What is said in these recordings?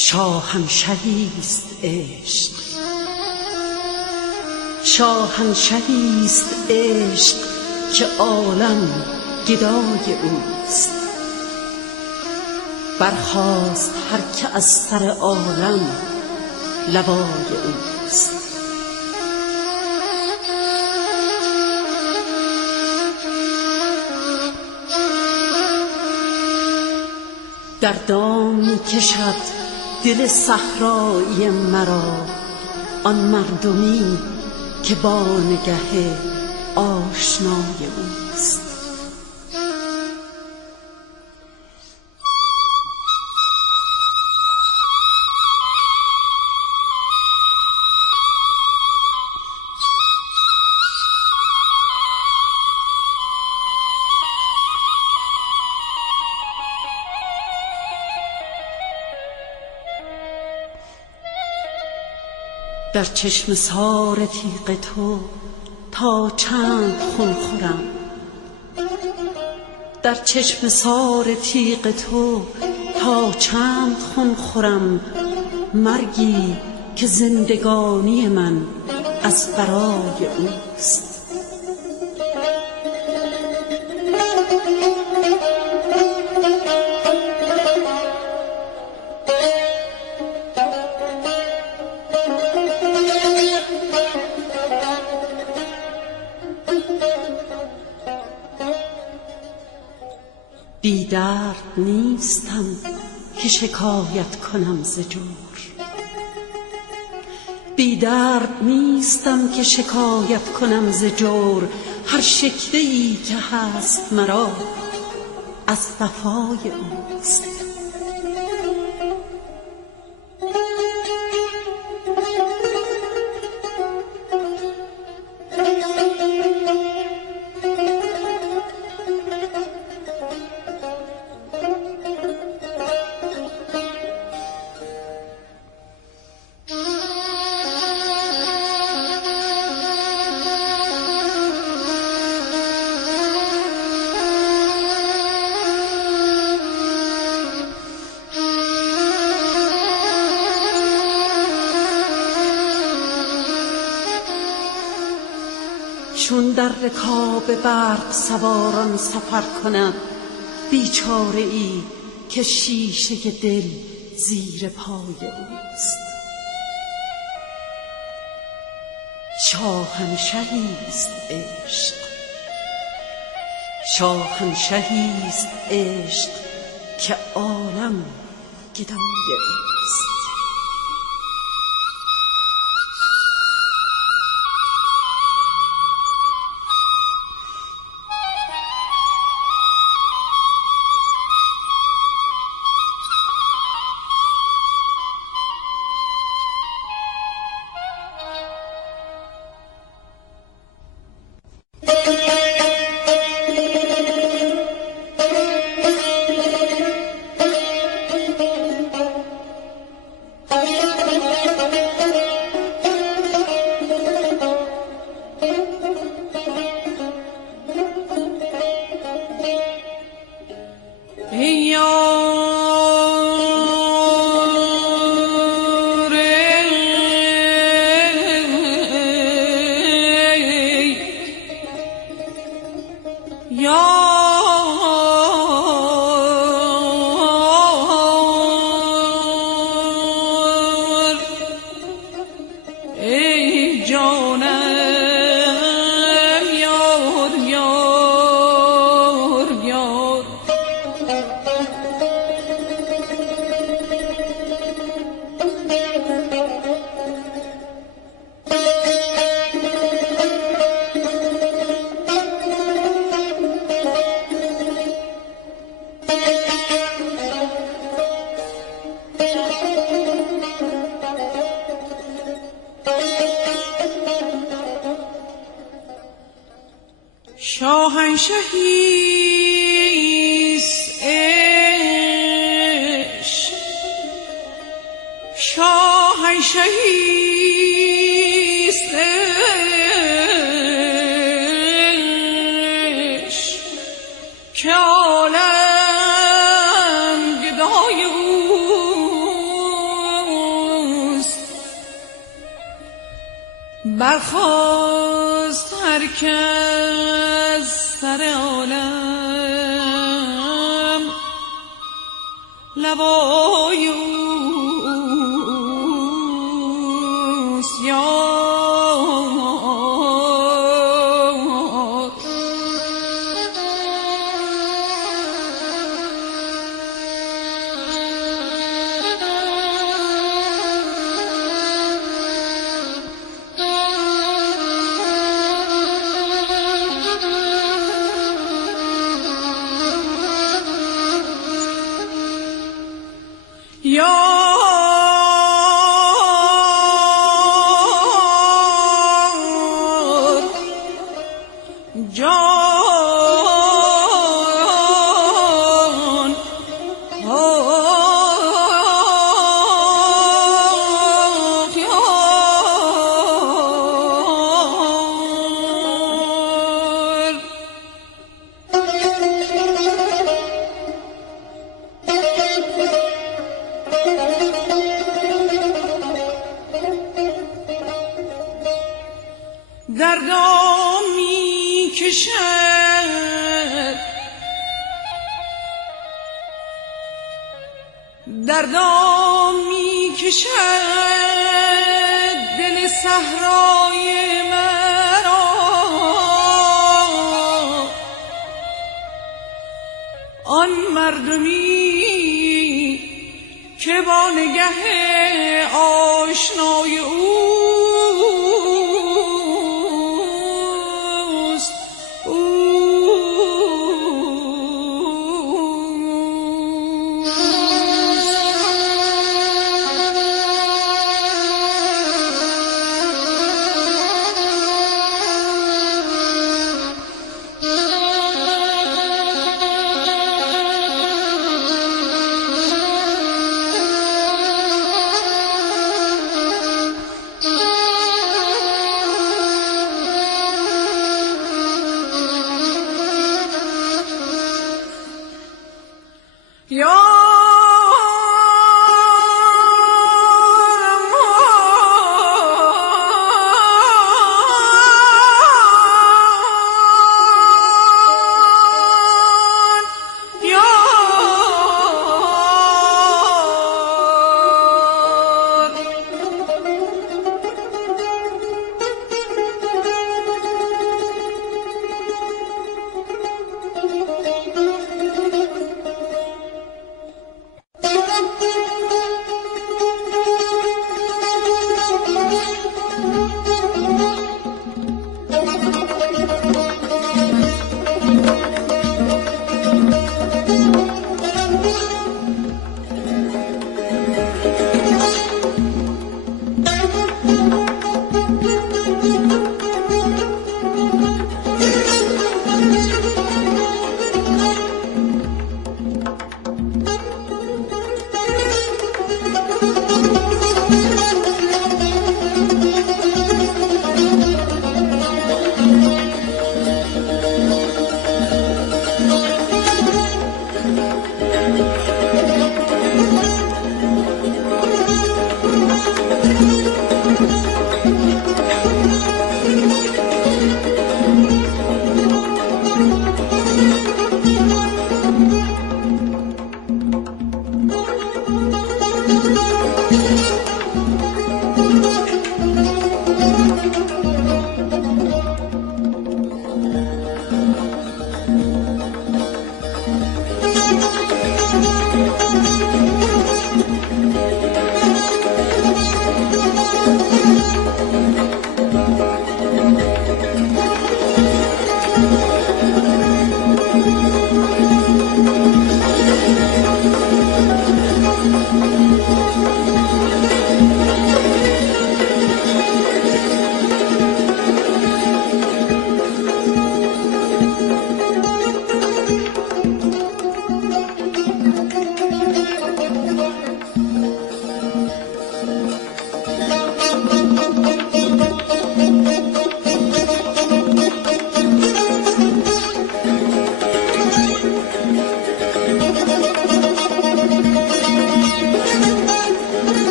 شاهنشهیست عشق، شاهنشهیست عشق که عالم گدای اوست. برخاست هر که از سر عالم لوای اوست. در دام می کشد دل صحرایی مرا آن مردمی که با نگه آشنای اوست. در چشمسار تیغ تو تا چند خون خورم، در چشمسار تیغ تو تا چند خون خورم، مرگی که زندگانی من از برای اوست. بی درد نیستم که شکایت کنم ز جور، بی درد نیستم که شکایت کنم ز جور. هر شکوه ای که هست مرا از وفای اوست. چون در رکاب برق سواران سفر کند بیچاره ای که شیشه دل زیر پای اوست. شاهنشهیست عشق، شاهنشهیست عشق که عالم گدای اوست. شاهنشهیست عشق، شاهنشهیست عشق که عالم گدای اوست. برخاست هر کس سر عالم لوای اوست یاد دردم می کشد دردم می کشد دل صحرای مرا آن مردمی که با نگه آشنای او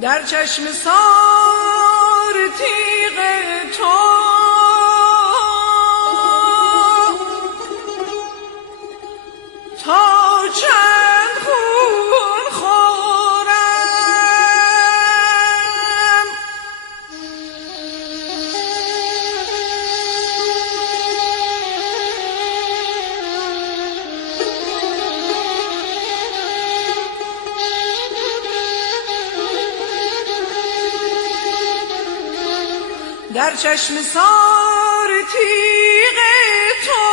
در چشم سار تیغ تو تا چند خون خورم در چشم سار تیغ تو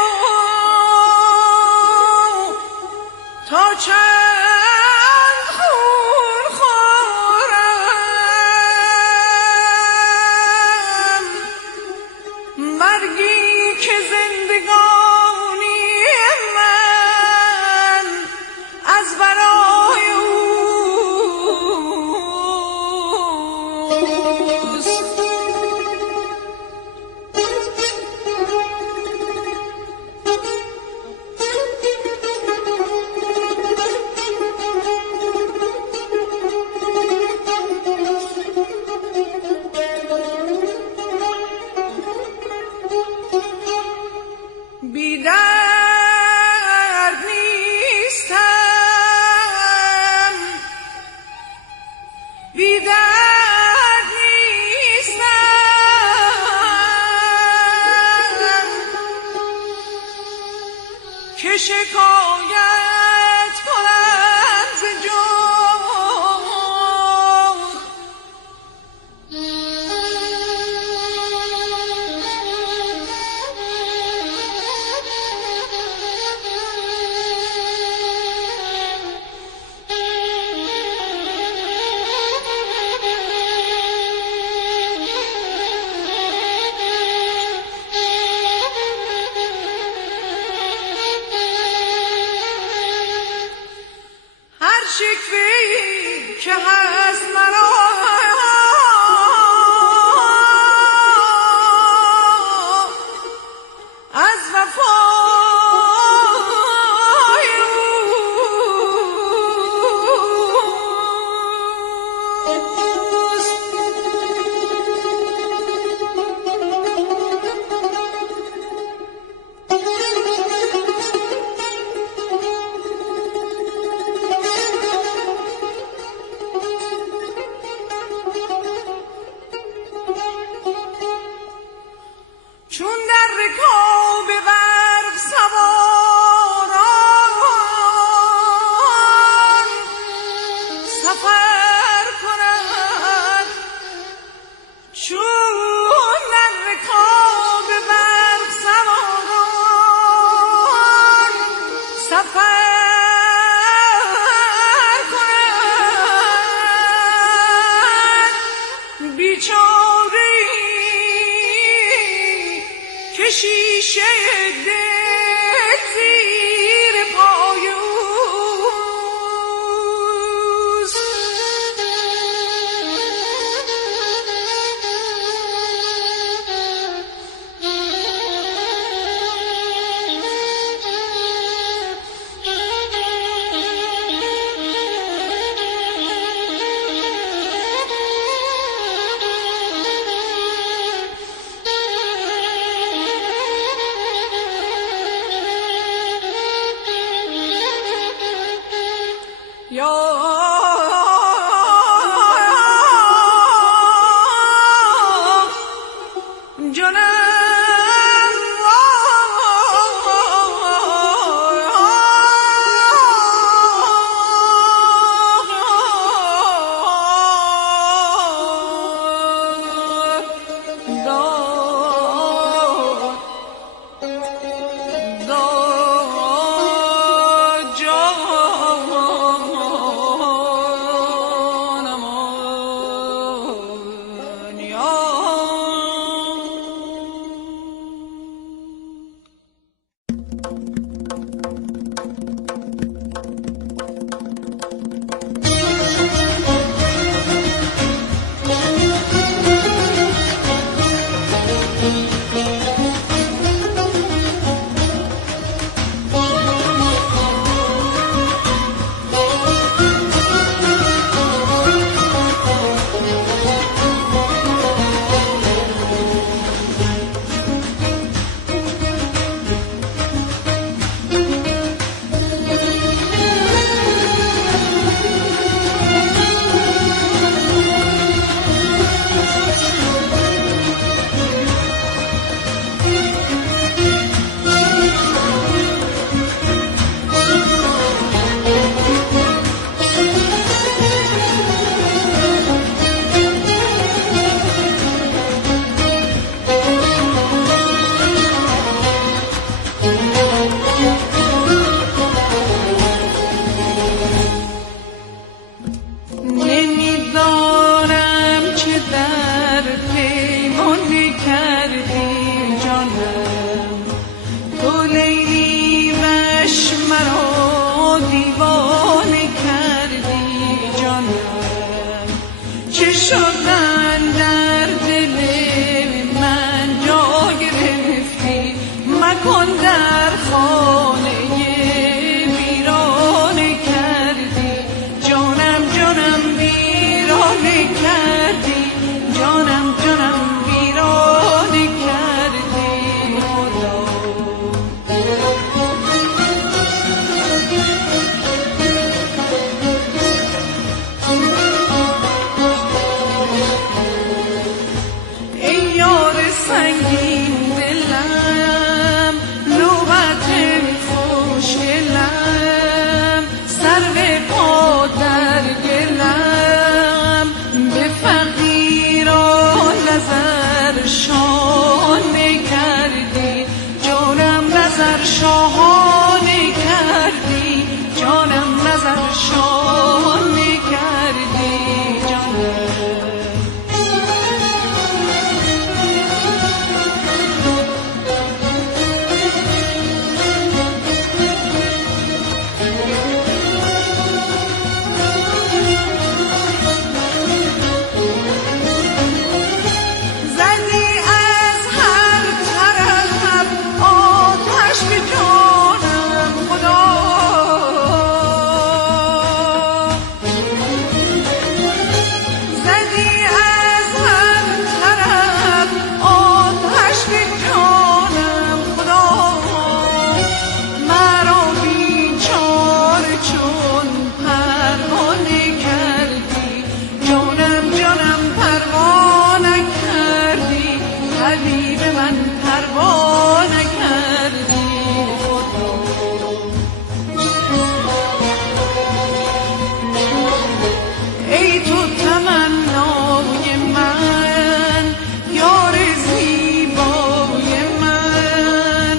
تا چند خون خورم مرگی که زندگانی من از برای اوست بی درد نیستم بی درد نیستم که شکایت کنم ز شکوه‌ای که هست مرا از وفای اوست شدن در دل من جا گرفتی، مکن در خانه ویرانه کردی، جانم جانم ویرانه کردی، جانم جانم ویرانه کردی خدا. ای یار سنگین دلم، نوبت خوشگلم، سرو پا در گلم، به فقیران نظر شانه کردی، جانم نظر شاهانه کردی، جانم نظر شاهانه کردی جانم. زدی از هر طرف آتش به جانم خدا، زدی از هر طرف آتش به جانم خدا، مرا بیچاره چون پروانه کردی، جانم جانم پروانه کردی، حبیب من پروانه کردی خدا. ای تو تمنای من، یار زیبای من،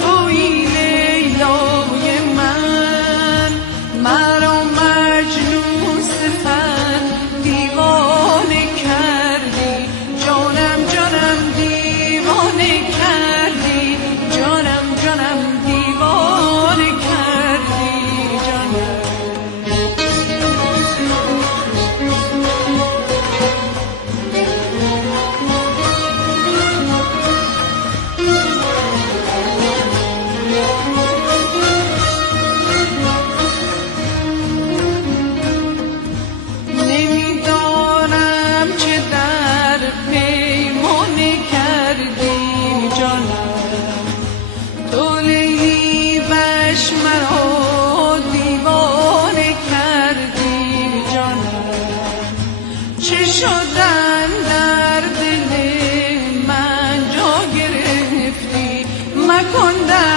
تویی لیلای من، مرا مجنون صفت دیوانه کردی، جانم جانم دیوانه کردی، جانم جانم دیوانه کردی جانم. نمیدانم چه در پیمانه کردی جانم، تو لیلی وش مرا دیوانه کردی جانم. چه شدن در دل من جا گرفتی، مکن در